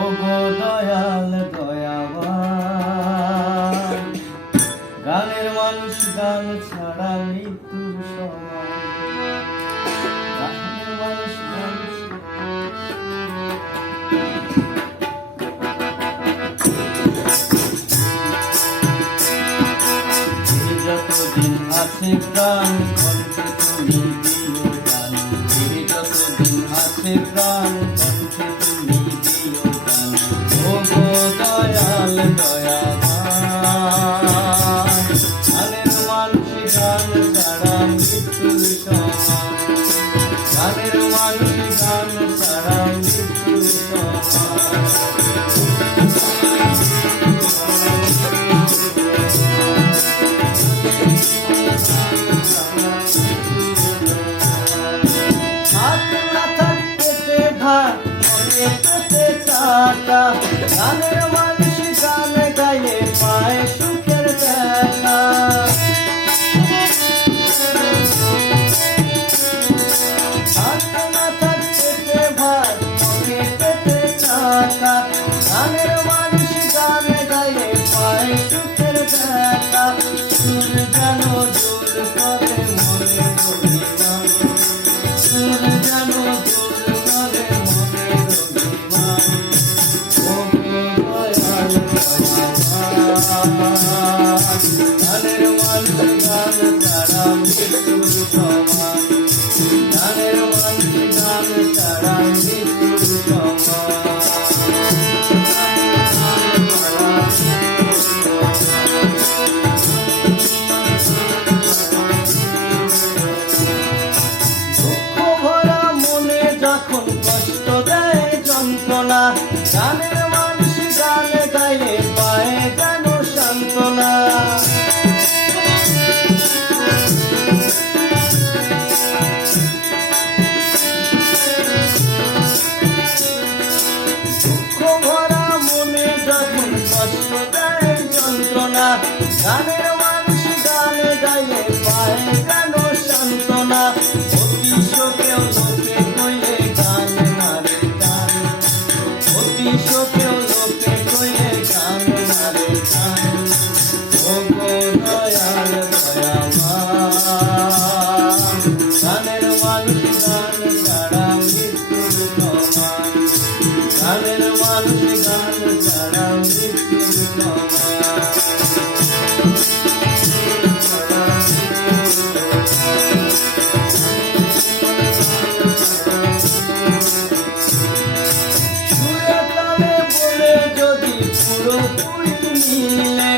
ওগো দয়াল দয়াবান, গানের মানুষ গান ছাড়া মৃত্যুর সমান। গানের মানুষ গান যতদিন আছে প্রাণ কণ্ঠে তুমি দিও গান, যতদিন আছে প্রাণ কণ্ঠে তুমি দিও গান। ওগো দয়াল দয়াবান, গানের মানুষ গান ছাড়া মৃত্যুর সমান। গানের মানুষ গান ছাড়া মৃত্যুর সমান। গানের মানুষ গান গাইলে পায় সুখের দেখা। হাতে না থাকতে ভাত মনে পেতে টাকা, গানের মানুষ গান গাইলে পায় সুখের দেখা। সুর যেন দূর করে মনের অভিমান, সুর যেন দূর করে মনের অভিমান। গানের মানুষ গান ছাড়া মৃত্যুর সমান। গানের মানুষ গান ছাড়া মৃত্যুর সমান। দুঃখ ভরা মনে যখন কষ্ট দেয় যন্ত্রণা, গানের মানুষ গান গাইলে পায় যেন সান্ত্বনা। দুঃখ ভরা মনে যখন কষ্ট দেয় যন্ত্রণা, গানের মানুষ গান গাইলে পায় যেন সান্ত্বনা। অতি শোকেও লোকে কইলে গান মারে গান, অতি শোকেও লোকে কইলে গান মারে গান। ওগো দয়াল দয়াবান, গানের মানুষ গান ছাড়া মৃত্যুর সমান। গানের মানুষ গান ছাড়া মৃত্যুর সমান। পুরোপুরি মিলে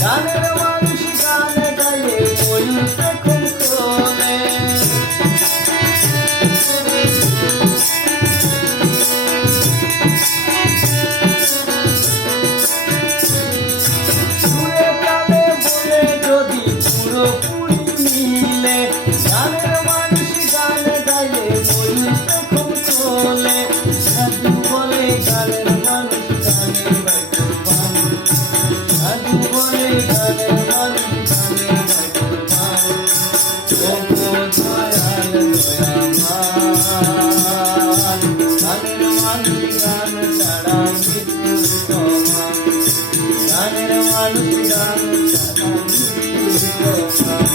গানের মানুষ গান গাইলে বলতে খুব খোলে। সুরে তালে বলে যদি পুরোপুরি মিলে গানের মানুষ গান গাইলে বলতে খুব খোলে। সাধু বলে গানের মানুষ গানের বাইকুরবান, সাধু বলে গানের মানুষ গানের বাইকুরবান। ওগো দয়াল দয়াবান, গানের মানুষ গান ছাড়া মৃত্যুর সমান। গানের মানুষ গান ছাড়া মৃত্যুর সমান।